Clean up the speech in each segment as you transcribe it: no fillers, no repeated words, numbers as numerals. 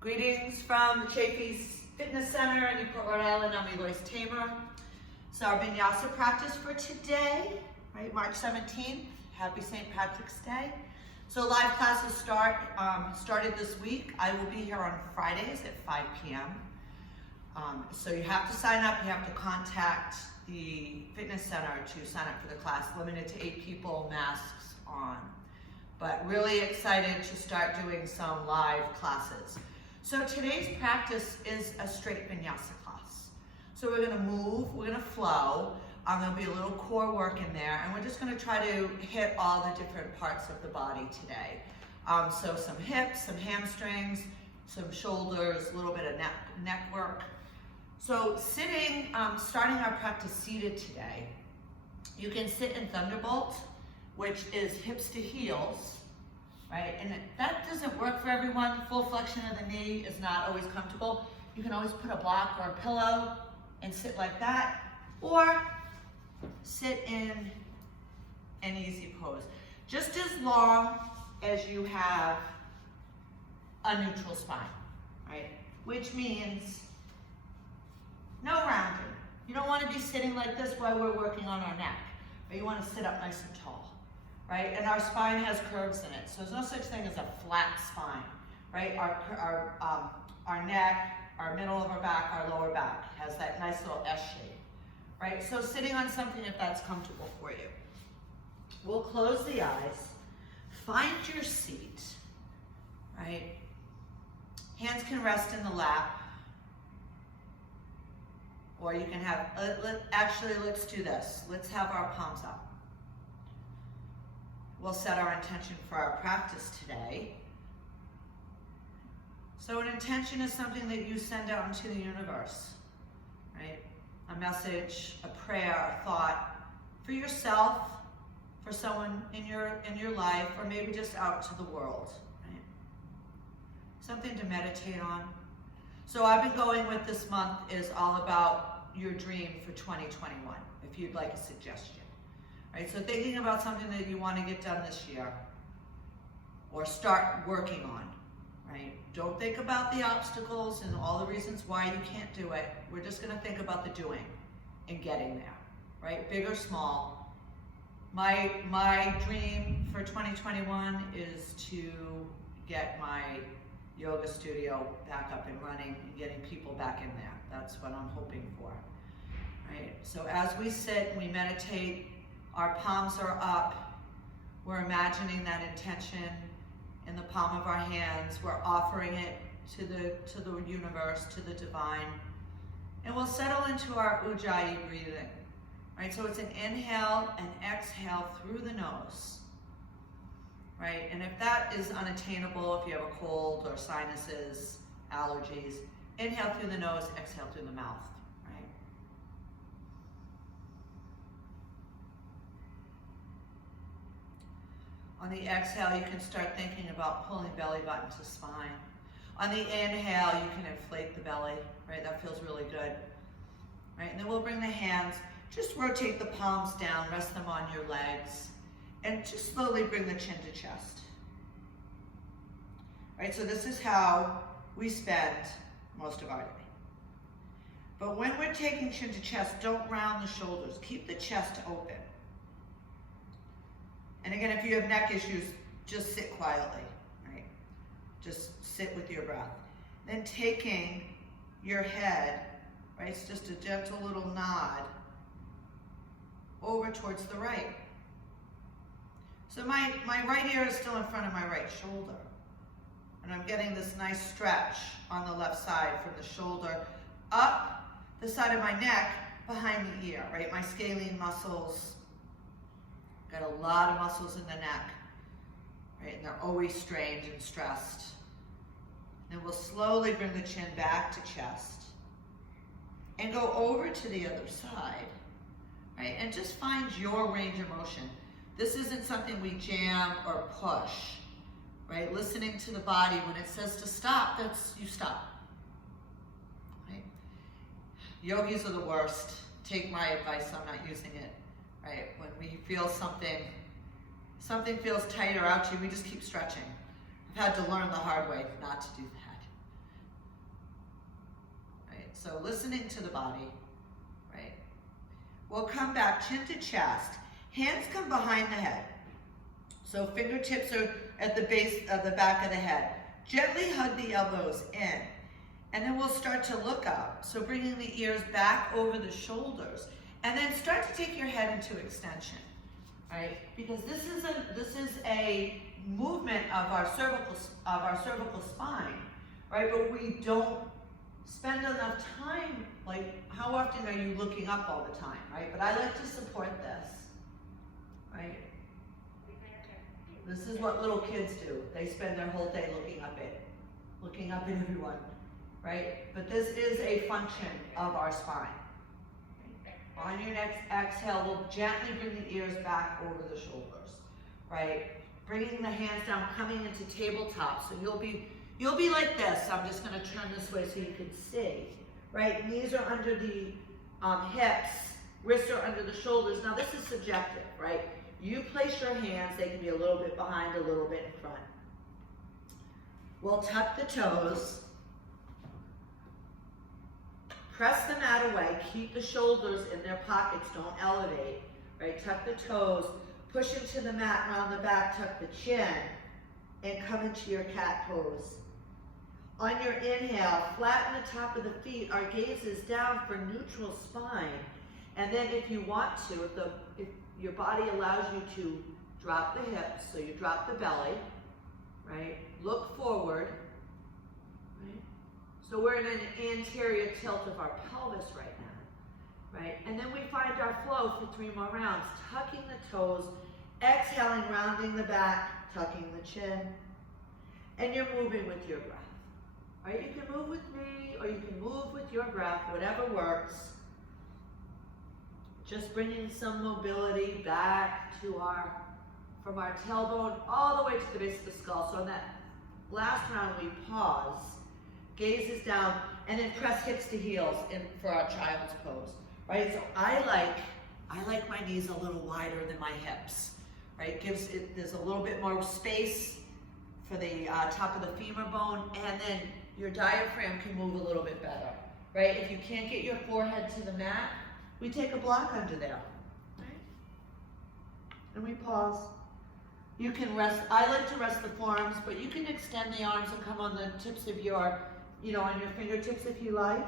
Greetings from the Chafee's Fitness Center in Newport, Rhode Island. I'm Eloise Tamer. So our Vinyasa practice for today, right, March 17th, happy St. Patrick's Day. So live classes started this week. I will be here on Fridays at 5 p.m. So you have to sign up, you have to contact the fitness center to sign up for the class, limited to 8 people, masks on. But really excited to start doing some live classes. So today's practice is a straight vinyasa class. So we're gonna move, we're gonna flow. There'll be a little core work in there, and we're just gonna try to hit all the different parts of the body today. So some hips, some hamstrings, some shoulders, a little bit of neck work. So sitting, starting our practice seated today, you can sit in Thunderbolt, which is hips to heels. Right, and that doesn't work for everyone. Full flexion of the knee is not always comfortable. You can always put a block or a pillow and sit like that, or sit in an easy pose. Just as long as you have a neutral spine, right? Which means no rounding. You don't want to be sitting like this while we're working on our neck, but you want to sit up nice and tall. Right, and our spine has curves in it, so there's no such thing as a flat spine, right? Our neck, our middle of our back, our lower back has that nice little S shape, right? So sitting on something if that's comfortable for you. We'll close the eyes, find your seat, right? Hands can rest in the lap, or you can have, actually let's do this. Let's have our palms up. We'll set our intention for our practice today. So an intention is something that you send out into the universe, right? A message, a prayer, a thought for yourself, for someone in your life, or maybe just out to the world, right? Something to meditate on. So I've been going with this month is all about your dream for 2021, if you'd like a suggestion. Right, so thinking about something that you want to get done this year or start working on, right? Don't think about the obstacles and all the reasons why you can't do it. We're just going to think about the doing and getting there, right? Big or small. My dream for 2021 is to get my yoga studio back up and running and getting people back in there. That's what I'm hoping for, right? So as we sit and we meditate, our palms are up. We're imagining that intention in the palm of our hands. We're offering it to the universe, to the divine. And we'll settle into our Ujjayi breathing. Right? So it's an inhale and exhale through the nose. Right? And if that is unattainable, if you have a cold or sinuses, allergies, inhale through the nose, exhale through the mouth. On the exhale, you can start thinking about pulling belly button to spine. On the inhale, you can inflate the belly, right? That feels really good, right? And then we'll bring the hands, just rotate the palms down, rest them on your legs, and just slowly bring the chin to chest. Right, so this is how we spend most of our day. But when we're taking chin to chest, don't round the shoulders. Keep the chest open. And again, if you have neck issues, just sit quietly, right? Just sit with your breath. Then taking your head, right? It's just a gentle little nod over towards the right. So my right ear is still in front of my right shoulder. And I'm getting this nice stretch on the left side from the shoulder up the side of my neck behind the ear, right? My scalene muscles. Got a lot of muscles in the neck, right? And they're always strained and stressed. Then we'll slowly bring the chin back to chest and go over to the other side, right? And just find your range of motion. This isn't something we jam or push, right? Listening to the body, when it says to stop, that's you stop, right? Yogis are the worst. Take my advice, I'm not using it. Right, when we feel something feels tight or out to you, we just keep stretching. I've had to learn the hard way not to do that. So listening to the body, right? We'll come back chin to chest. Hands come behind the head. So fingertips are at the base of the back of the head. Gently hug the elbows in. And then we'll start to look up. So bringing the ears back over the shoulders. And then start to take your head into extension, right? Because this is a movement of our cervical spine, right? But we don't spend enough time, like how often are you looking up all the time, right? But I like to support this, right? This is what little kids do. They spend their whole day looking up at everyone, right? But this is a function of our spine. On your next exhale, we'll gently bring the ears back over the shoulders, right? Bringing the hands down, coming into tabletop. So you'll be like this. I'm just going to turn this way so you can see, right? Knees are under the hips, wrists are under the shoulders. Now this is subjective, right? You place your hands, they can be a little bit behind, a little bit in front. We'll tuck the toes. Press the mat away, keep the shoulders in their pockets, don't elevate, right? Tuck the toes, push into the mat, round the back, tuck the chin, and come into your cat pose. On your inhale, flatten the top of the feet, our gaze is down for neutral spine. And then if you want to, if your body allows you to drop the hips, so you drop the belly, right? Look forward. So we're in an anterior tilt of our pelvis right now, right? And then we find our flow for 3 more rounds, tucking the toes, exhaling, rounding the back, tucking the chin, and you're moving with your breath, right? You can move with me, or you can move with your breath, whatever works. Just bringing some mobility back to from our tailbone all the way to the base of the skull. So in that last round, we pause. Gaze is down, and then press hips to heels for our child's pose, right? So I like my knees a little wider than my hips, right? There's a little bit more space for the top of the femur bone, and then your diaphragm can move a little bit better, right? If you can't get your forehead to the mat, we take a block under there, right? And we pause. You can rest, I like to rest the forearms, but you can extend the arms and come on the tips of your, on your fingertips if you like.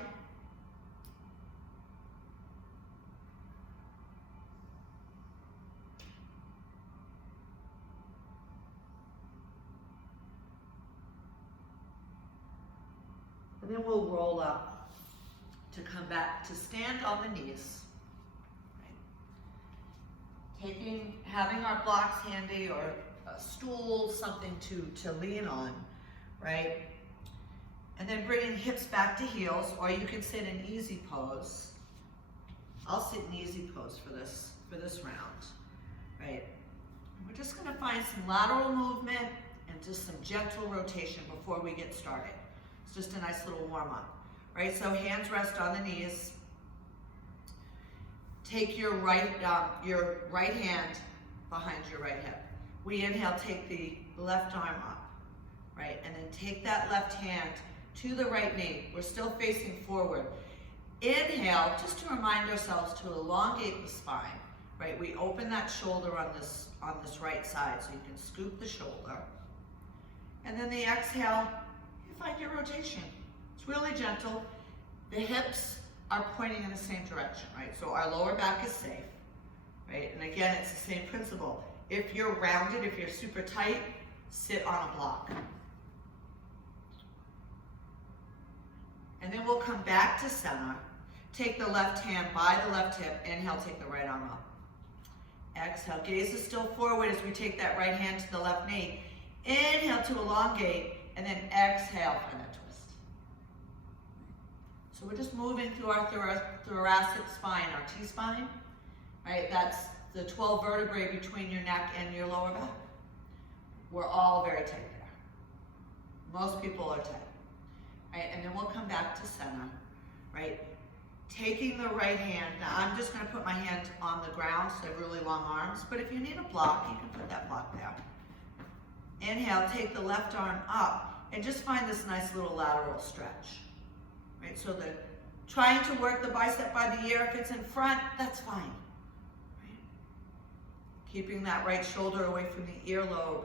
And then we'll roll up to come back to stand on the knees. Right? Having our blocks handy, or a stool, something to lean on, right? And then bringing hips back to heels, or you can sit in easy pose. I'll sit in easy pose for this round, right? We're just gonna find some lateral movement and just some gentle rotation before we get started. It's just a nice little warm up, right? So hands rest on the knees. Take your right hand behind your right hip. We inhale, take the left arm up, right? And then take that left hand to the right knee. We're still facing forward. Inhale, just to remind ourselves to elongate the spine, right? We open that shoulder on this right side, so you can scoop the shoulder. And then the exhale, you find your rotation. It's really gentle. The hips are pointing in the same direction, right? So our lower back is safe, right? And again, it's the same principle. If you're rounded, if you're super tight, sit on a block. And then we'll come back to center. Take the left hand by the left hip. Inhale, take the right arm up. Exhale, gaze is still forward as we take that right hand to the left knee. Inhale to elongate, and then exhale for that twist. So we're just moving through our thoracic spine, our T-spine, right? That's the 12 vertebrae between your neck and your lower back. We're all very tight there. Most people are tight. Right, and then we'll come back to center, right? Taking the right hand, now I'm just gonna put my hand on the ground, so I have really long arms, but if you need a block, you can put that block there. Inhale, take the left arm up, and just find this nice little lateral stretch, right? So the trying to work the bicep by the ear. If it's in front, that's fine. Right? Keeping that right shoulder away from the earlobe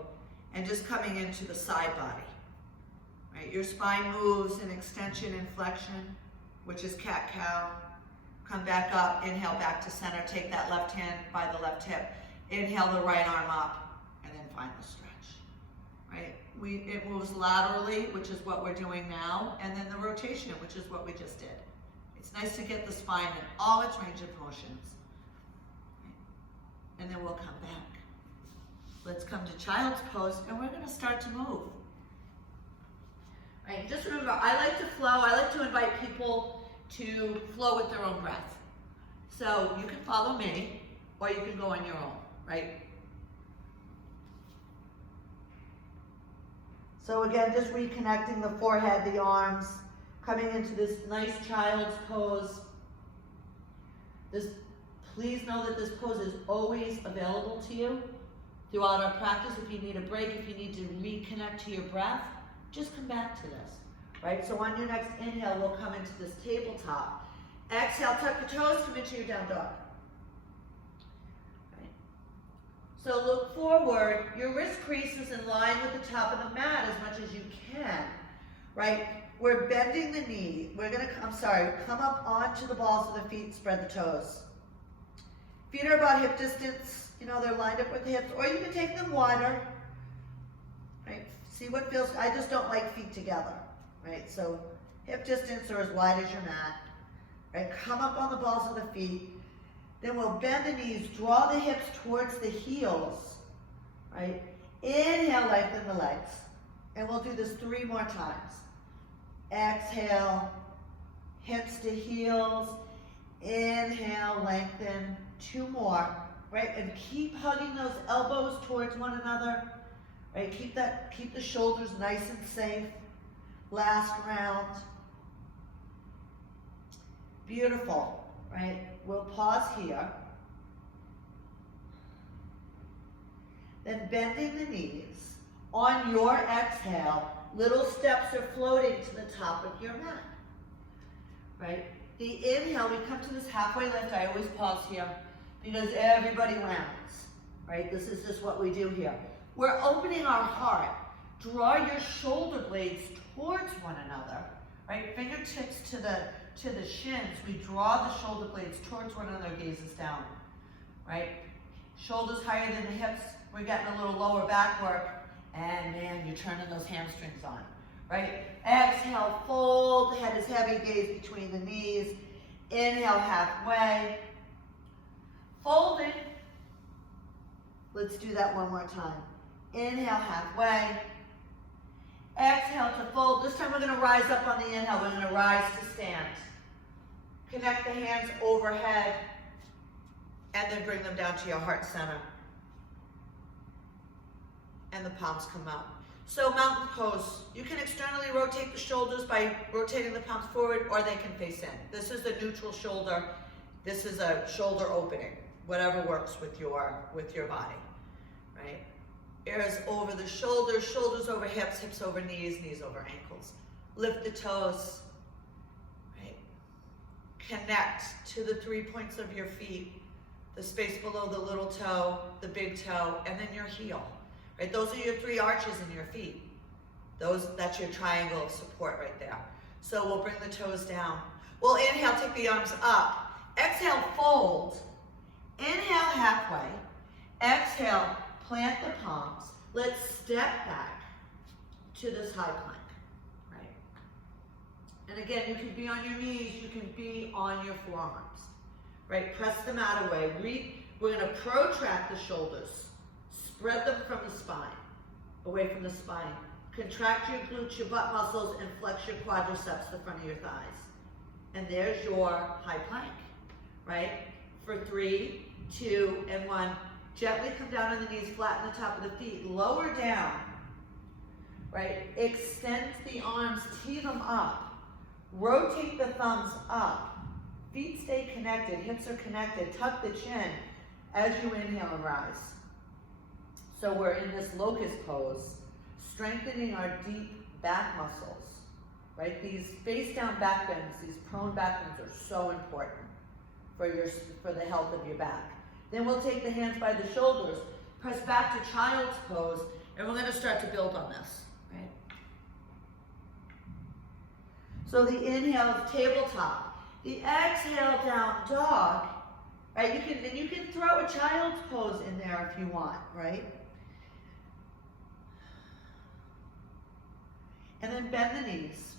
and just coming into the side body. Right? Your spine moves in extension and flexion, which is cat-cow. Come back up, inhale back to center. Take that left hand by the left hip. Inhale the right arm up, and then find the stretch. Right? It moves laterally, which is what we're doing now, and then the rotation, which is what we just did. It's nice to get the spine in all its range of motions. Right? And then we'll come back. Let's come to child's pose, and we're going to start to move. Right? Just remember, I like to flow. I like to invite people to flow with their own breath. So you can follow me, or you can go on your own, right? So again, just reconnecting the forehead, the arms, coming into this nice child's pose. Please know that this pose is always available to you throughout our practice. If you need a break, if you need to reconnect to your breath, just come back to this, right? So on your next inhale, we'll come into this tabletop. Exhale, tuck the toes, come into your down dog. Right? So look forward, your wrist crease is in line with the top of the mat as much as you can, right? We're bending the knee. We're gonna, come up onto the balls of the feet, spread the toes. Feet are about hip distance, they're lined up with the hips, or you can take them wider, right? See what feels, I just don't like feet together, right? So hip distance or as wide as your mat, right? Come up on the balls of the feet. Then we'll bend the knees, draw the hips towards the heels, right? Inhale, lengthen the legs. And we'll do this 3 more times. Exhale, hips to heels. Inhale, lengthen. 2 more, right? And keep hugging those elbows towards one another, right? Keep the shoulders nice and safe. Last round. Beautiful, right? We'll pause here. Then bending the knees. On your exhale, little steps are floating to the top of your mat, right? The inhale, we come to this halfway lift. I always pause here because everybody rounds, right? This is just what we do here. We're opening our heart. Draw your shoulder blades towards one another, right? Fingertips to the shins. We draw the shoulder blades towards one another, gazes down, right? Shoulders higher than the hips. We're getting a little lower back work. And man, you're turning those hamstrings on, right? Exhale, fold, the head is heavy, gaze between the knees. Inhale, halfway. Folding. Let's do that one more time. Inhale, halfway. Exhale to fold. This time we're going to rise up on the inhale. We're going to rise to stand. Connect the hands overhead and then bring them down to your heart center. And the palms come out. So mountain pose, you can externally rotate the shoulders by rotating the palms forward, or they can face in. This is a neutral shoulder. This is a shoulder opening, whatever works with your body, right? Ears over the shoulders, shoulders over hips, hips over knees, knees over ankles. Lift the toes, right? Connect to the 3 points of your feet, the space below the little toe, the big toe, and then your heel. Right, those are your 3 arches in your feet. That's your triangle of support right there. So we'll bring the toes down. We'll inhale, take the arms up. Exhale, fold. Inhale, halfway. Exhale, plant the palms. Let's step back to this high plank, right? And again, you can be on your knees, you can be on your forearms, right? Press the mat away. We're gonna protract the shoulders. Spread them from the spine, away from the spine. Contract your glutes, your butt muscles, and flex your quadriceps, the front of your thighs. And there's your high plank, right? For 3, 2, and 1. Gently come down on the knees, flatten the top of the feet, lower down, right? Extend the arms, tee them up. Rotate the thumbs up. Feet stay connected, hips are connected. Tuck the chin as you inhale and rise. So we're in this locust pose, strengthening our deep back muscles, right? These face down back bends, these prone back bends are so important for the health of your back. Then we'll take the hands by the shoulders, press back to child's pose, and we're going to start to build on this, right? So the inhale is tabletop. The exhale, down dog, right? You can throw a child's pose in there if you want, right? And then bend the knees.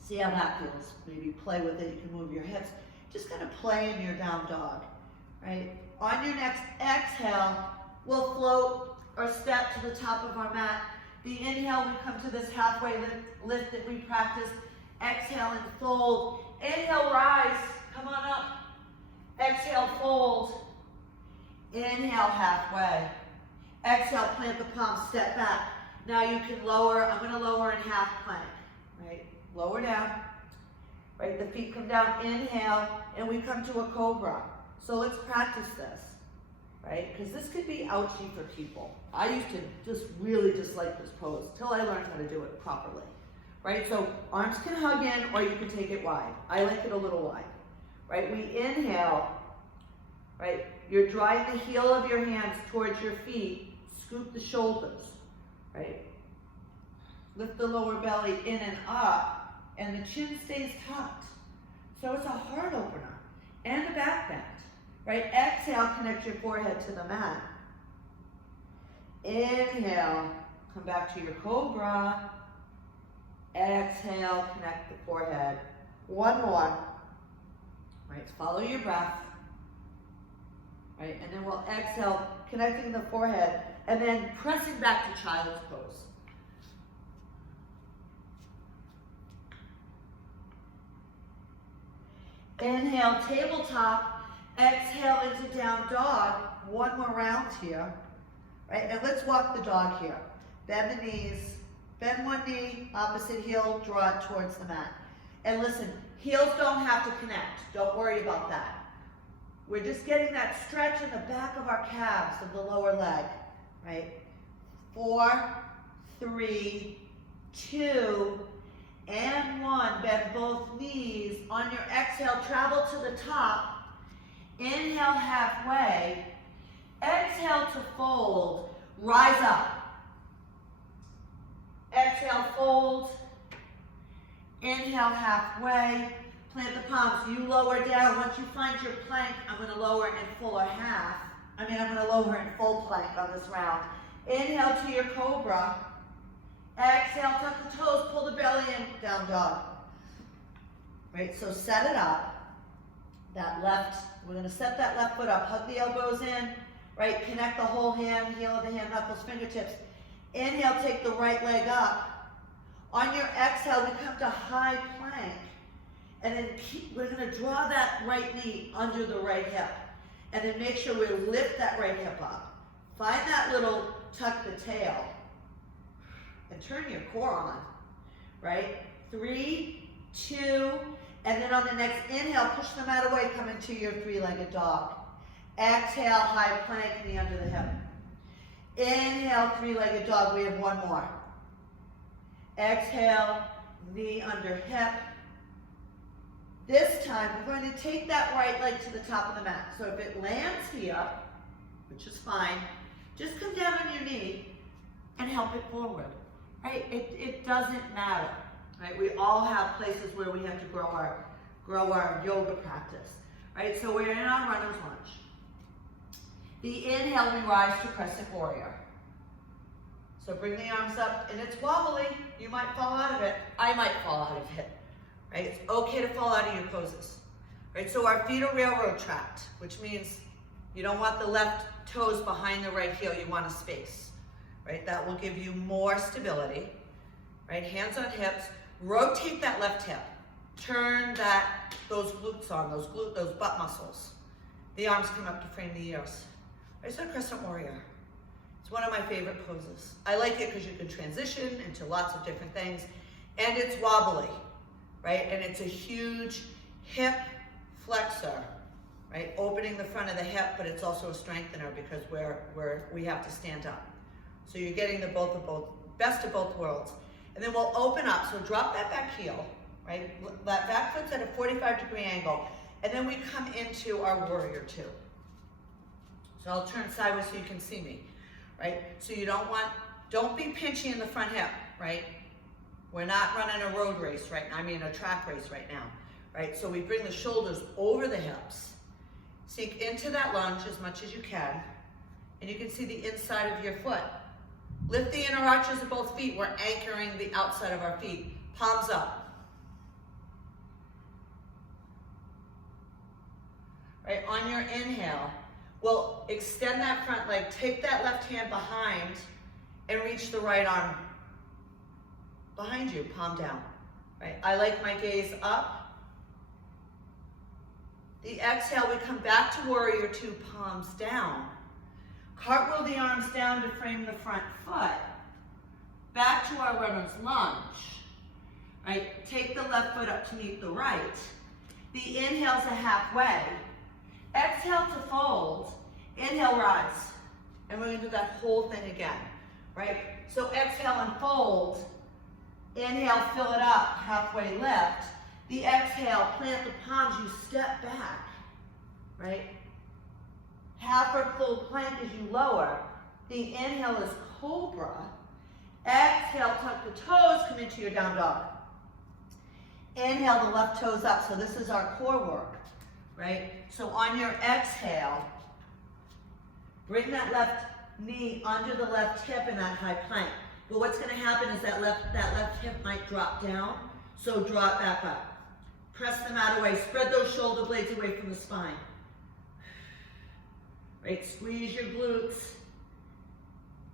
See how that feels. Maybe play with it. You can move your hips. Just kind of play in your down dog, right? On your next exhale, we'll float or step to the top of our mat. The inhale, we come to this halfway lift that we practice. Exhale and fold. Inhale, rise. Come on up. Exhale, fold. Inhale, halfway. Exhale, plant the palms, step back. Now you can lower. I'm going to lower in half plank, right? Lower down, right? The feet come down, inhale, and we come to a cobra. So let's practice this, right? Because this could be ouchy for people. I used to just really dislike this pose till I learned how to do it properly, right? So arms can hug in or you can take it wide. I like it a little wide, right? We inhale, right? You're drawing the heel of your hands towards your feet, scoop the shoulders, right? Lift the lower belly in and up, and the chin stays tucked. So it's a heart opener and a back bend, right? Exhale, connect your forehead to the mat. Inhale, come back to your cobra. Exhale, connect the forehead. One more, right? Follow your breath, right? And then we'll exhale, connecting the forehead, and then pressing back to child's pose. Inhale, tabletop. Exhale into down dog. One more round here, right? And let's walk the dog here. Bend the knees, bend one knee, opposite heel, draw it towards the mat. And listen, heels don't have to connect. Don't worry about that. We're just getting that stretch in the back of our calves of the lower leg, right? 4, 3, 2, and 1. Bend both knees. On your exhale, travel to the top. Inhale halfway. Exhale to fold. Rise up. Exhale, fold. Inhale halfway. Plant the palms. You lower down. Once you find your plank, I'm going to lower in full or half. I'm going to lower in full plank on this round. Inhale to your cobra. Exhale, tuck the toes, pull the belly in, down dog. Right, so set it up. That left, we're going to set that left foot up. Hug the elbows in, right? Connect the whole hand, heel of the hand, knuckles, fingertips. Inhale, take the right leg up. On your exhale, we come to high plank. And then we're going to draw that right knee under the right hip. And then make sure we lift that right hip up. Find that little tuck the tail. And turn your core on, right? 3, 2, and then on the next inhale, push the mat away, come into your 3-legged dog. Exhale, high plank, knee under the hip. Inhale, 3-legged dog, we have one more. Exhale, knee under hip. This time, we're going to take that right leg to the top of the mat. So if it lands here, which is fine, just come down on your knee and help it forward. Right? It doesn't matter, right? We all have places where we have to grow our yoga practice, right? So we're in our runner's lunge. The inhale, we rise to Crescent Warrior. So bring the arms up, and it's wobbly. You might fall out of it. I might fall out of it, right? It's okay to fall out of your poses, right? So our feet are railroad tracked, which means you don't want the left toes behind the right heel. You want a space. Right, that will give you more stability, right? Hands on hips, rotate that left hip. Turn those glutes on, those butt muscles. The arms come up to frame the ears. Right, so Crescent Warrior. It's one of my favorite poses. I like it because you can transition into lots of different things, and it's wobbly, right? And it's a huge hip flexor, right? Opening the front of the hip, but it's also a strengthener because we have to stand up. So you're getting the best of both worlds. And then we'll open up, so drop that back heel, right? That back foot's at a 45-degree angle. And then we come into our warrior two. So I'll turn sideways so you can see me, right? So you don't be pinchy in the front hip, right? We're not running a road race right now, I mean a track race right now, right? So we bring the shoulders over the hips, sink into that lunge as much as you can, and you can see the inside of your foot. Lift the inner arches of both feet. We're anchoring the outside of our feet. Palms up. Right, on your inhale, we'll extend that front leg, take that left hand behind, and reach the right arm behind you, palm down. Right, I like my gaze up. The exhale, we come back to warrior two, palms down. Cartwheel the arms down to frame the front foot. Back to our runner's lunge. Right, take the left foot up to meet the right. The inhale's a halfway. Exhale to fold. Inhale, rise. And we're gonna do that whole thing again, right? So exhale and fold. Inhale, fill it up, halfway lift. The exhale, plant the palms, you step back, right? Half or full plank as you lower. The inhale is cobra. Exhale, tuck the toes, come into your down dog. Inhale, the left toes up. So this is our core work, right? So on your exhale, bring that left knee under the left hip in that high plank. But what's gonna happen is that left hip might drop down, so draw it back up. Press them out away, spread those shoulder blades away from the spine. Right, squeeze your glutes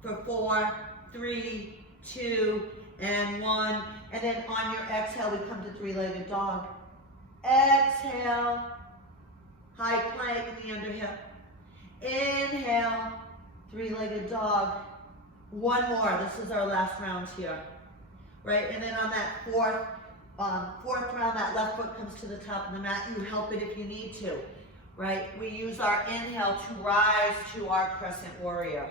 for 4, 3, 2, and 1. And then on your exhale, we come to three-legged dog. Exhale, high plank in the under hip. Inhale, three-legged dog. One more, this is our last round here. Right, and then on that fourth round, that left foot comes to the top of the mat. You help it if you need to. Right, we use our inhale to rise to our Crescent Warrior.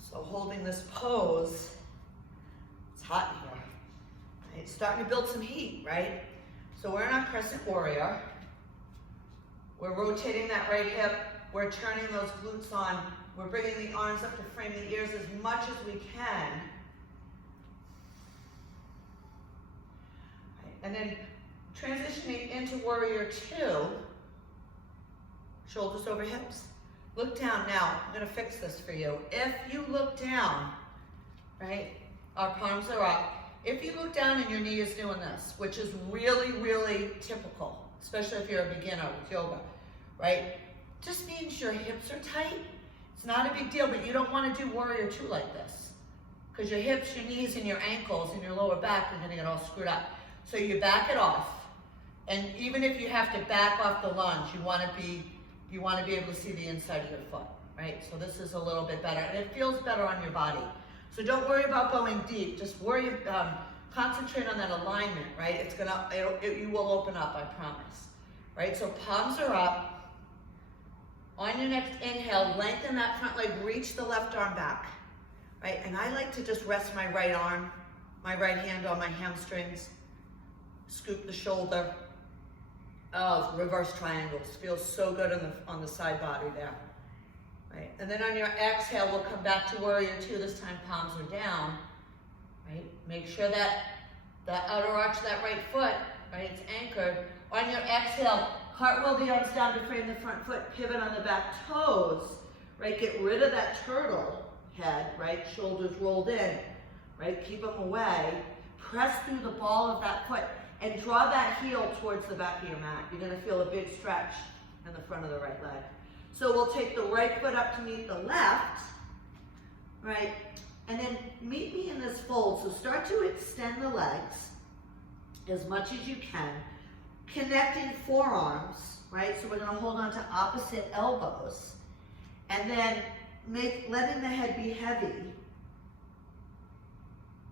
So holding this pose, it's hot in here. It's starting to build some heat, right? So we're in our Crescent Warrior. We're rotating that right hip. We're turning those glutes on. We're bringing the arms up to frame the ears as much as we can. And then transitioning into warrior two, shoulders over hips. Look down now, I'm gonna fix this for you. If you look down, right, our palms are up. If you look down and your knee is doing this, which is really, really typical, especially if you're a beginner with yoga, right? Just means your hips are tight. It's not a big deal, but you don't wanna do warrior two like this, because your hips, your knees, and your ankles, and your lower back are gonna get all screwed up. So you back it off, and even if you have to back off the lunge, you want to be able to see the inside of your foot, right? So this is a little bit better, and it feels better on your body. So don't worry about going deep. Just concentrate on that alignment, right? You will open up, I promise, right? So palms are up. On your next inhale, lengthen that front leg, reach the left arm back, right? And I like to just rest my right arm, my right hand on my hamstrings. Scoop the shoulder. Oh, reverse triangles. Feels so good on the side body there. Right? And then on your exhale, we'll come back to warrior two. This time palms are down. Right? Make sure that outer arch of that right foot, right, it's anchored. On your exhale, cartwheel the arms down to frame the front foot, pivot on the back toes. Right? Get rid of that turtle head, right? Shoulders rolled in. Right? Keep them away. Press through the ball of that foot. And draw that heel towards the back of your mat. You're gonna feel a big stretch in the front of the right leg. So we'll take the right foot up to meet the left, right? And then meet me in this fold. So start to extend the legs as much as you can. Connecting forearms, right? So we're gonna hold on to opposite elbows. And then letting the head be heavy,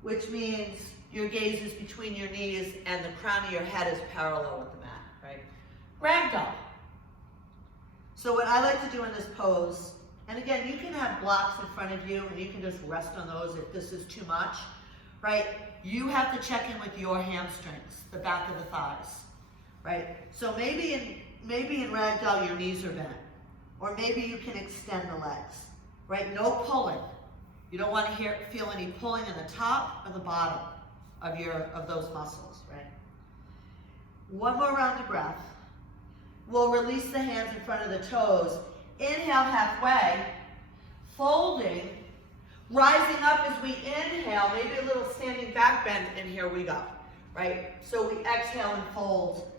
which means your gaze is between your knees and the crown of your head is parallel with the mat, right? Ragdoll. So what I like to do in this pose And again, you can have blocks in front of you and you can just rest on those if this is too much, right? You have to check in with your hamstrings, the back of the thighs, right? So maybe in ragdoll your knees are bent, or maybe you can extend the legs, right? No pulling. You don't want to feel any pulling in the top or the bottom of those muscles, right? One more round of breath. We'll release the hands in front of the toes. Inhale halfway, folding, rising up as we inhale, maybe a little standing back bend, and here we go, right? So we exhale and fold.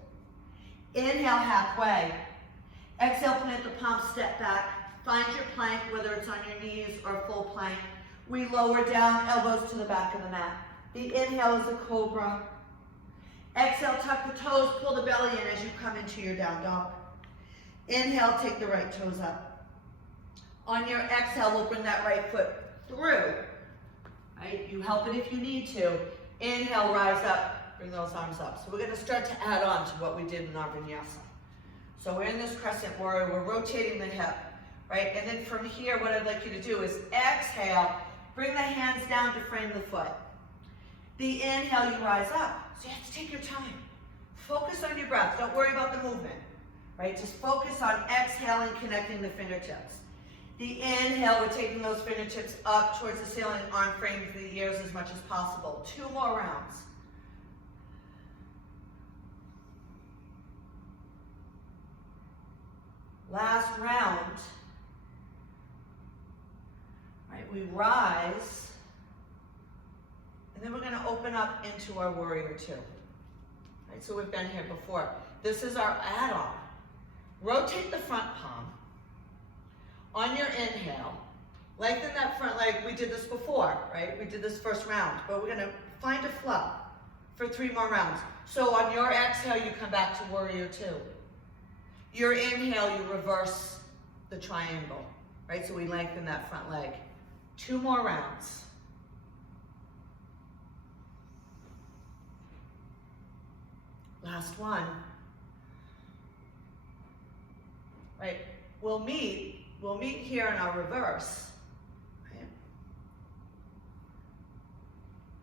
Inhale halfway. Exhale, plant the palms, step back. Find your plank, whether it's on your knees or full plank. We lower down, elbows to the back of the mat. The inhale is a cobra. Exhale, tuck the toes, pull the belly in as you come into your down dog. Inhale, take the right toes up. On your exhale, we'll bring that right foot through. Right? You help it if you need to. Inhale, rise up, bring those arms up. So we're going to start to add on to what we did in our vinyasa. So we're in this Crescent Warrior, we're rotating the hip, right? And then from here, what I'd like you to do is exhale, bring the hands down to frame the foot. The inhale, you rise up. So you have to take your time. Focus on your breath. Don't worry about the movement, right? Just focus on exhaling, connecting the fingertips. The inhale, we're taking those fingertips up towards the ceiling, arm frames the ears as much as possible. 2 more rounds. Last round. Right, we rise. And then we're going to open up into our Warrior Two. Right, so we've been here before. This is our add-on. Rotate the front palm. On your inhale, lengthen that front leg. We did this before, right? We did this first round, but we're going to find a flow for 3 more rounds. So on your exhale, you come back to Warrior Two. Your inhale, you reverse the triangle, right? So we lengthen that front leg. 2 more rounds. Last one. Right, we'll meet here in our reverse. Right?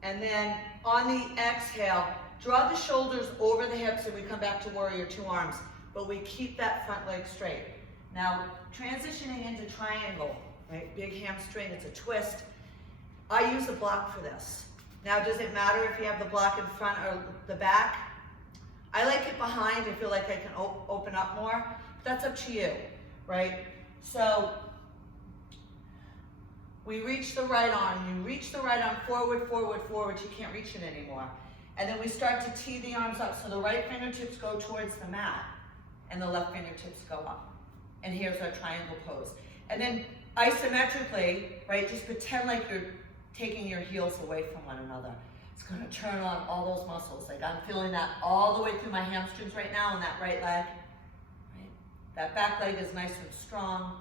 And then on the exhale, draw the shoulders over the hips and we come back to Warrior Two arms, but we keep that front leg straight. Now, transitioning into triangle, right? Big hamstring, it's a twist. I use a block for this. Now, does it matter if you have the block in front or the back? I like it behind. I feel like I can open up more. That's up to you, right? So we reach the right arm. You reach the right arm forward, forward, forward. You can't reach it anymore. And then we start to tee the arms up. So the right fingertips go towards the mat and the left fingertips go up. And here's our triangle pose. And then isometrically, right, just pretend like you're taking your heels away from one another. It's going to turn on all those muscles. Like I'm feeling that all the way through my hamstrings right now on that right leg. Right? That back leg is nice and strong.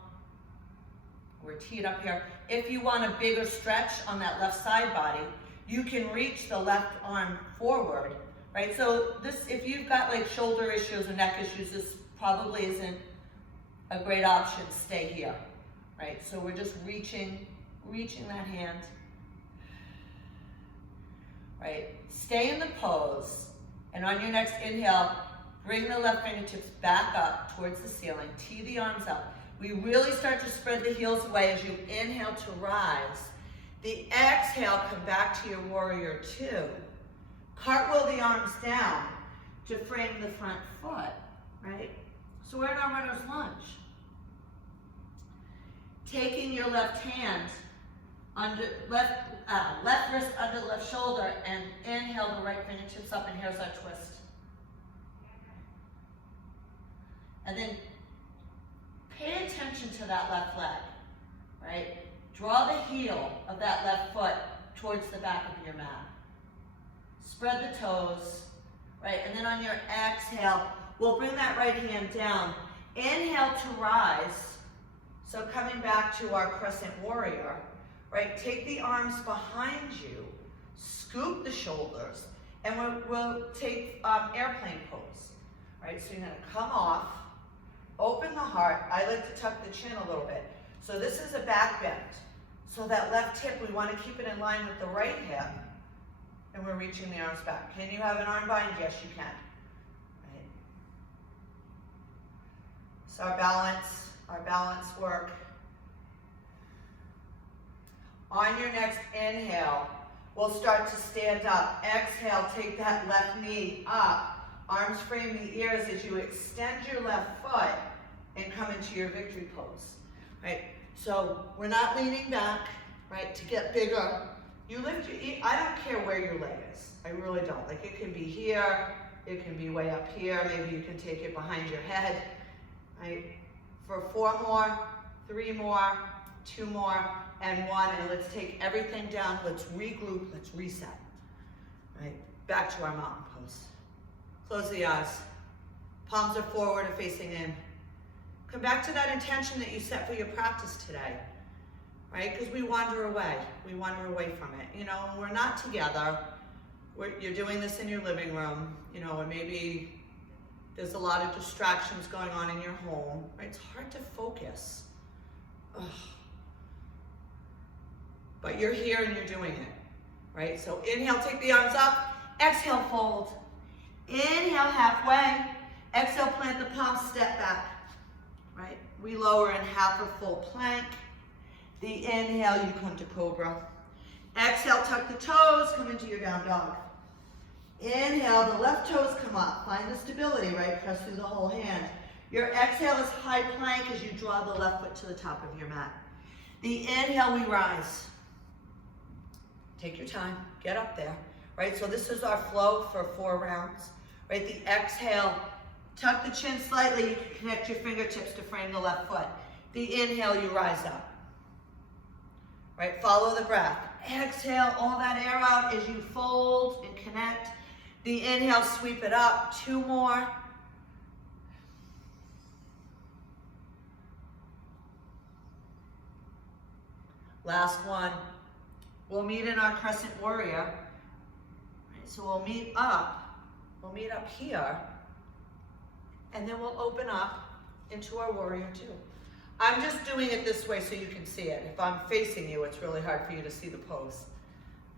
We're teed up here. If you want a bigger stretch on that left side body, you can reach the left arm forward, right? So this, if you've got like shoulder issues or neck issues, this probably isn't a great option. Stay here, right? So we're just reaching that hand. Right, stay in the pose, and on your next inhale, bring the left fingertips back up towards the ceiling, tee the arms up. We really start to spread the heels away as you inhale to rise. The exhale, come back to your Warrior Two. Cartwheel the arms down to frame the front foot, right? So we're in our runner's lunge. Taking your left hand, left wrist under the left shoulder, and inhale the right fingertips up, and here's our twist. And then pay attention to that left leg, right? Draw the heel of that left foot towards the back of your mat. Spread the toes, right? And then on your exhale, we'll bring that right hand down. Inhale to rise. So coming back to our Crescent Warrior, right? Take the arms behind you, scoop the shoulders, and we'll take airplane pose, right? So you're gonna come off, open the heart. I like to tuck the chin a little bit. So this is a back bend. So that left hip, we want to keep it in line with the right hip. And we're reaching the arms back. Can you have an arm bind? Yes, you can. Right. So our balance work. On your next inhale, we'll start to stand up. Exhale, take that left knee up. Arms frame the ears as you extend your left foot and come into your victory pose. Right? So we're not leaning back, right, to get bigger. You lift your, I don't care where your leg is. I really don't. Like it can be here, it can be way up here. Maybe you can take it behind your head. Right? For 4 more, 3 more, 2 more, and 1. And let's take everything down. Let's regroup. Let's reset. Right? Back to our mountain pose. Close the eyes. Palms are forward and facing in. Come back to that intention that you set for your practice today. Right? Because we wander away. We wander away from it. You know, we're not together. You're doing this in your living room, you know, and maybe there's a lot of distractions going on in your home. Right? It's hard to focus. Ugh. But you're here and you're doing it. Right? So inhale, take the arms up. Exhale, fold. Inhale, halfway. Exhale, plant the palms, step back. Right? We lower in half a full plank. The inhale, you come to cobra. Exhale, tuck the toes, come into your down dog. Inhale, the left toes come up. Find the stability, right? Press through the whole hand. Your exhale is high plank as you draw the left foot to the top of your mat. The inhale, we rise. Take your time, get up there, right? So this is our flow for 4 rounds, right? The exhale, tuck the chin slightly, connect your fingertips to frame the left foot. The inhale, you rise up, right? Follow the breath. Exhale all that air out as you fold and connect. The inhale, sweep it up. 2 more. Last one. We'll meet in our Crescent Warrior. Right, so we'll meet up. We'll meet up here. And then we'll open up into our Warrior 2. I'm just doing it this way so you can see it. If I'm facing you, it's really hard for you to see the pose.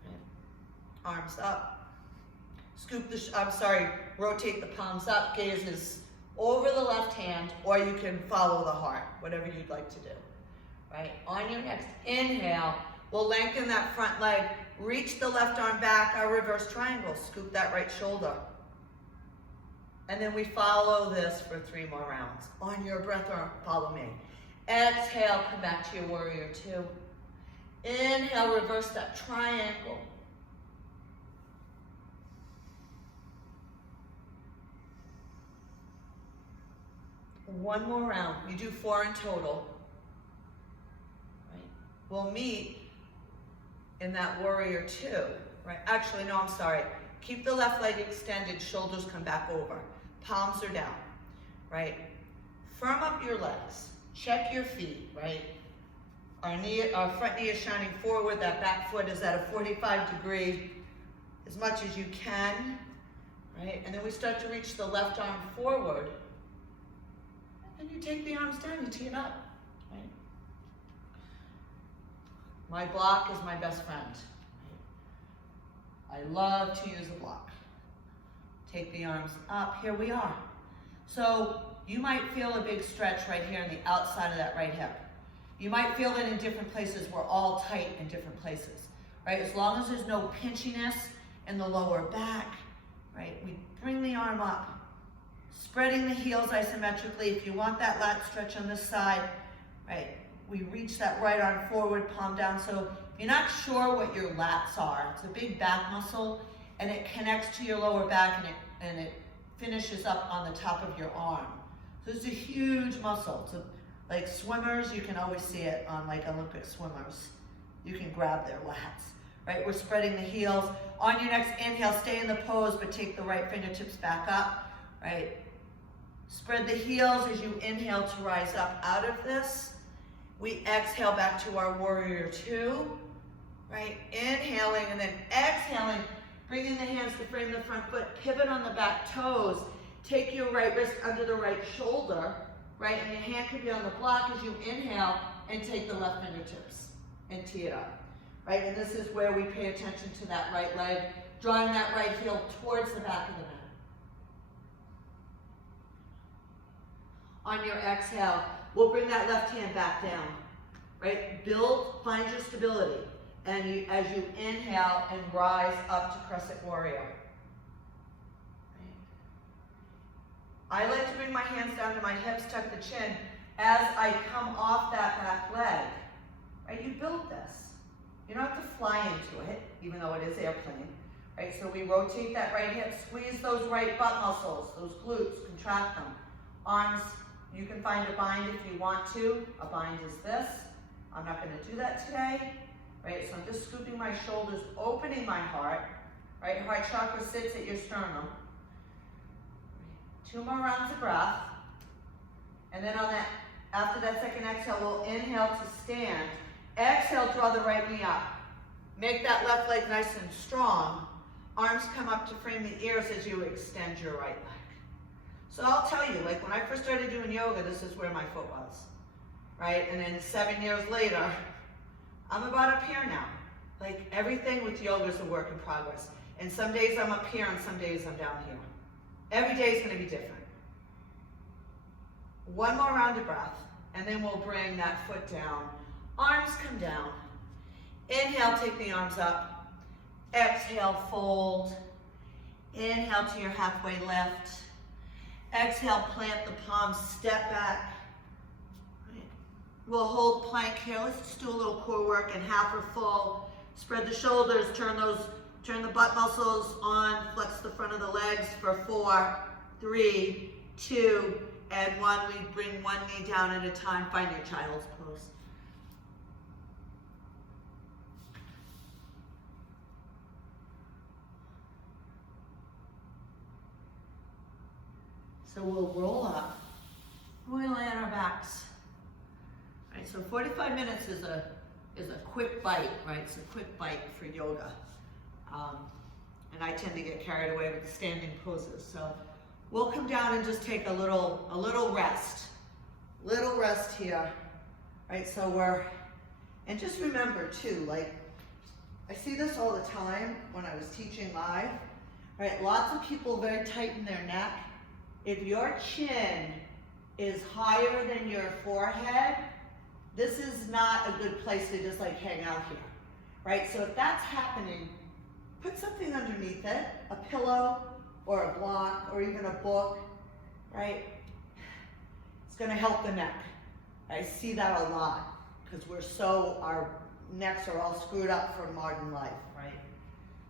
Right. Arms up. Scoop the, rotate the palms up. Gaze is over the left hand, or you can follow the heart, whatever you'd like to do. Right? On your next inhale, we'll lengthen that front leg. Reach the left arm back, our reverse triangle. Scoop that right shoulder. And then we follow this for 3 more rounds. On your breath, follow me. Exhale, come back to your Warrior 2. Inhale, reverse that triangle. One more round. We do 4 in total. Right? We'll meet in that Warrior 2. Right? Actually, no, I'm sorry. Keep the left leg extended, shoulders come back over. Palms are down. Right? Firm up your legs. Check your feet, right? Our front knee is shining forward. That back foot is at a 45-degree, as much as you can, right? And then we start to reach the left arm forward. And you take the arms down, you tee it up, right? My block is my best friend. Right? I love to use a block. Take the arms up, here we are. So you might feel a big stretch right here on the outside of that right hip. You might feel it in different places. We're all tight in different places, right? As long as there's no pinchiness in the lower back, right? We bring the arm up, spreading the heels isometrically. If you want that lat stretch on this side, right? We reach that right arm forward, palm down. So if you're not sure what your lats are, it's a big back muscle, and it connects to your lower back, and it finishes up on the top of your arm. So it's a huge muscle. So like swimmers, you can always see it on like Olympic swimmers. You can grab their lats, right? We're spreading the heels. On your next inhale, stay in the pose, but take the right fingertips back up, right? Spread the heels as you inhale to rise up out of this. We exhale back to our Warrior 2, right? Inhaling and then exhaling, bringing the hands to frame the front foot, pivot on the back toes. Take your right wrist under the right shoulder, right? And your hand could be on the block as you inhale, and take the left fingertips and tee it up, right? And this is where we pay attention to that right leg, drawing that right heel towards the back of the mat. On your exhale, we'll bring that left hand back down, right? Find your stability. And as you inhale and rise up to Crescent Warrior. I like to bring my hands down to my hips, tuck the chin, as I come off that back leg, right? You build this. You don't have to fly into it, even though it is airplane, right? So we rotate that right hip, squeeze those right butt muscles, those glutes, contract them. Arms, you can find a bind if you want to. A bind is this. I'm not going to do that today, right? So I'm just scooping my shoulders, opening my heart, right? Heart chakra sits at your sternum. 2 more rounds of breath. And then after that second exhale, we'll inhale to stand. Exhale, draw the right knee up. Make that left leg nice and strong. Arms come up to frame the ears as you extend your right leg. So I'll tell you, like when I first started doing yoga, this is where my foot was, right? And then 7 years later, I'm about up here now. Like everything with yoga is a work in progress. And some days I'm up here and some days I'm down here. Every day is going to be different. 1 more round of breath, and then we'll bring that foot down. Arms come down. Inhale, take the arms up. Exhale, fold. Inhale to your halfway lift. Exhale, plant the palms, step back. We'll hold plank here. Let's just do a little core work and half or full. Spread the shoulders, turn the butt muscles on, flex the front of the legs for 4, 3, 2, and 1. We bring one knee down at a time. Find your child's pose. So we'll roll up. We lay on our backs. All right, so 45 minutes is a quick bite, right? It's a quick bite for yoga. And I tend to get carried away with the standing poses. So we'll come down and just take a little rest. Little rest here, right? So and just remember too, like, I see this all the time when I was teaching live, right? Lots of people very tight in their neck. If your chin is higher than your forehead, this is not a good place to just like hang out here, right? So if that's happening, put something underneath it, a pillow or a block or even a book, right? It's gonna help the neck. I see that a lot because our necks are all screwed up from modern life, right?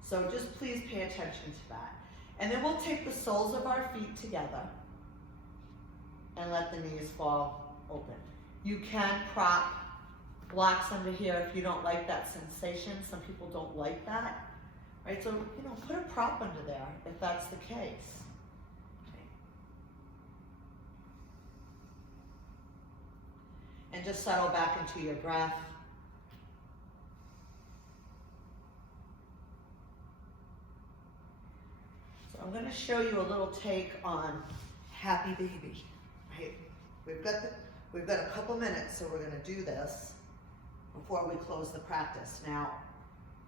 So just please pay attention to that. And then we'll take the soles of our feet together and let the knees fall open. You can prop blocks under here if you don't like that sensation. Some people don't like that, right? So, put a prop under there if that's the case. Okay. And just settle back into your breath. So I'm going to show you a little take on Happy Baby, right? We've got a couple minutes, so we're going to do this before we close the practice. Now,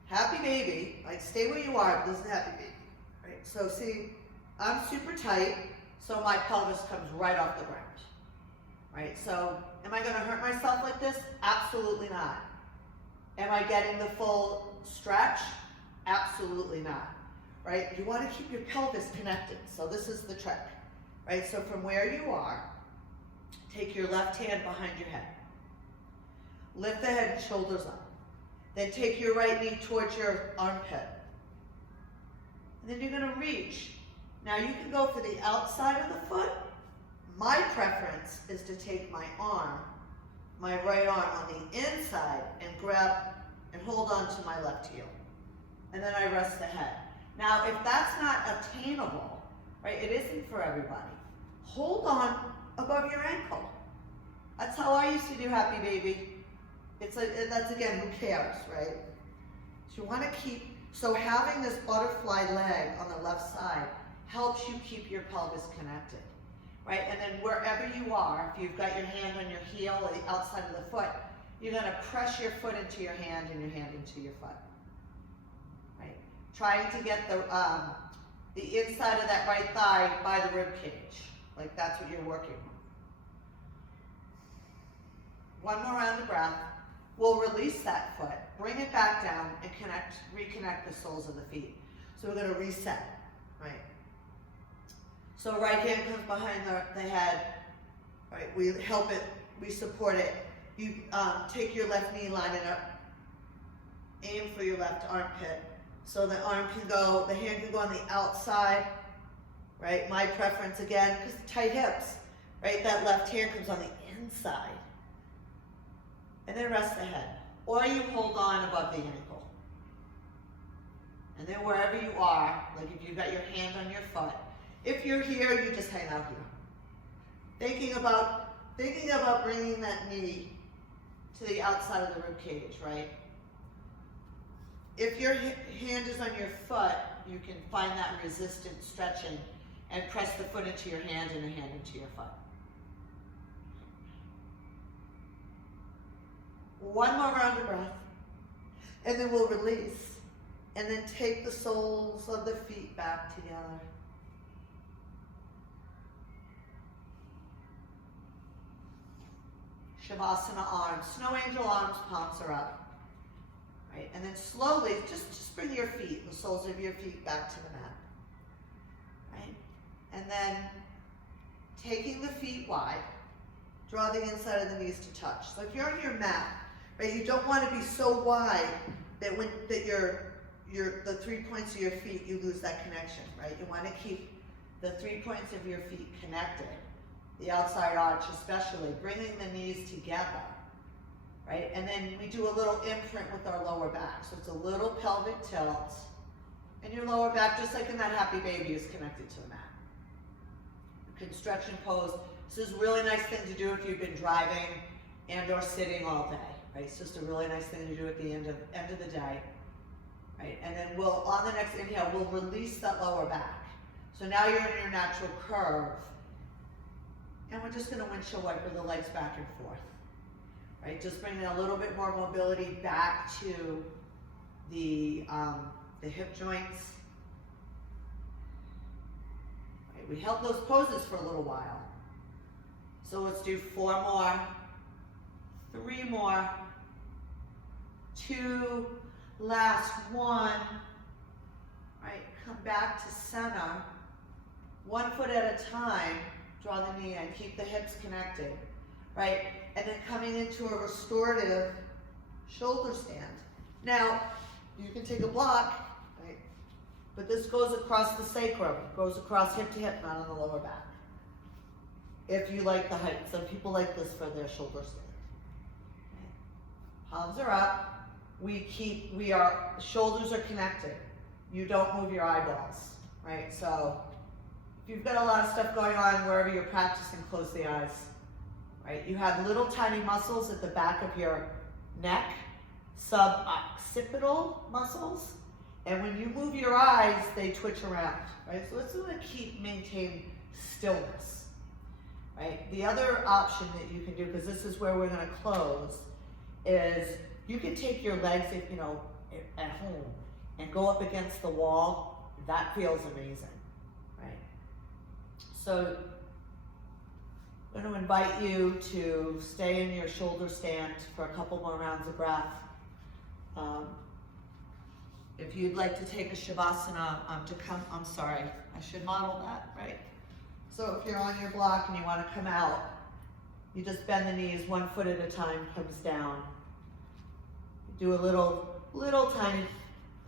Happy Baby, like stay where you are, but this is Happy Baby, right? So see, I'm super tight, so my pelvis comes right off the ground, right? So am I going to hurt myself like this? Absolutely not. Am I getting the full stretch? Absolutely not, right? You want to keep your pelvis connected, so this is the trick, right? So from where you are, take your left hand behind your head. Lift the head and shoulders up. Then take your right knee towards your armpit. And then you're going to reach. Now you can go for the outside of the foot. My preference is to take my right arm on the inside and grab and hold on to my left heel. And then I rest the head. Now if that's not attainable, right, it isn't for everybody. Hold on above your ankle. That's how I used to do Happy Baby. That's again, who cares, right? So you want to so having this butterfly leg on the left side helps you keep your pelvis connected, right? And then wherever you are, if you've got your hand on your heel or the outside of the foot, you're gonna press your foot into your hand and your hand into your foot, right? Trying to get the inside of that right thigh by the rib cage, like that's what you're working on. One more round of breath. We'll release that foot, bring it back down, and reconnect the soles of the feet. So we're gonna reset, right? So right hand comes behind the head, right? We help it, we support it. You take your left knee, line it up, aim for your left armpit. So the arm can go, the hand can go on the outside, right? My preference again, because tight hips, right? That left hand comes on the inside. And then rest the head. Or you hold on above the ankle. And then wherever you are, like if you've got your hand on your foot, if you're here, you just hang out here. Thinking about bringing that knee to the outside of the rib cage, right? If your hand is on your foot, you can find that resistant stretching and press the foot into your hand and the hand into your foot. One more round of breath, and then we'll release, and then take the soles of the feet back together. Shavasana arms, snow angel arms, palms are up, right? And then slowly, just bring your feet, the soles of your feet back to the mat, right? And then taking the feet wide, draw the inside of the knees to touch. So if you're on your mat, right, you don't want to be so wide that the 3 points of your feet, you lose that connection, right? You want to keep the 3 points of your feet connected, the outside arch especially, bringing the knees together, right? And then we do a little imprint with our lower back. So it's a little pelvic tilt, and your lower back, just like in that happy baby, is connected to the mat. You can stretch and pose. This is a really nice thing to do if you've been driving and or sitting all day, right? It's just a really nice thing to do at the end of the day, right? And then on the next inhale, we'll release that lower back. So now you're in your natural curve, and we're just gonna windshield wiper the legs back and forth, right? Just bringing a little bit more mobility back to the hip joints. Right? We held those poses for a little while. So let's do 4 more, 3 more, 2, last 1, right? Come back to center, 1 foot at a time, draw the knee in, keep the hips connected, right? And then coming into a restorative shoulder stand. Now, you can take a block, right? But this goes across the sacrum, goes across hip to hip, not on the lower back. If you like the height. Some people like this for their shoulder stand. Okay. Palms are up. Shoulders are connected. You don't move your eyeballs, right? So if you've got a lot of stuff going on wherever you're practicing, close the eyes, right? You have little tiny muscles at the back of your neck, suboccipital muscles, and when you move your eyes, they twitch around, right? So let's maintain stillness. Right? The other option that you can do, because this is where we're going to close, is you can take your legs, at home, and go up against the wall. That feels amazing, right? So I'm going to invite you to stay in your shoulder stand for a couple more rounds of breath. If you'd like to take a Shavasana, I'm sorry, I should model that, right? So if you're on your block and you want to come out, you just bend the knees 1 foot at a time, comes down. Do a little tiny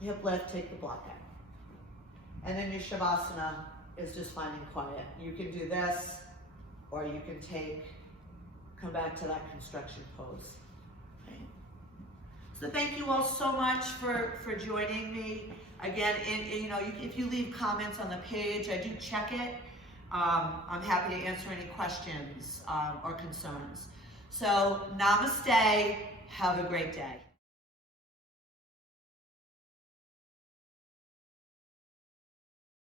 hip lift, take the block out. And then your Shavasana is just finding quiet. You can do this, or you can come back to that construction pose. Okay. So thank you all so much for joining me. Again, if you leave comments on the page, I do check it. I'm happy to answer any questions or concerns. So namaste, have a great day.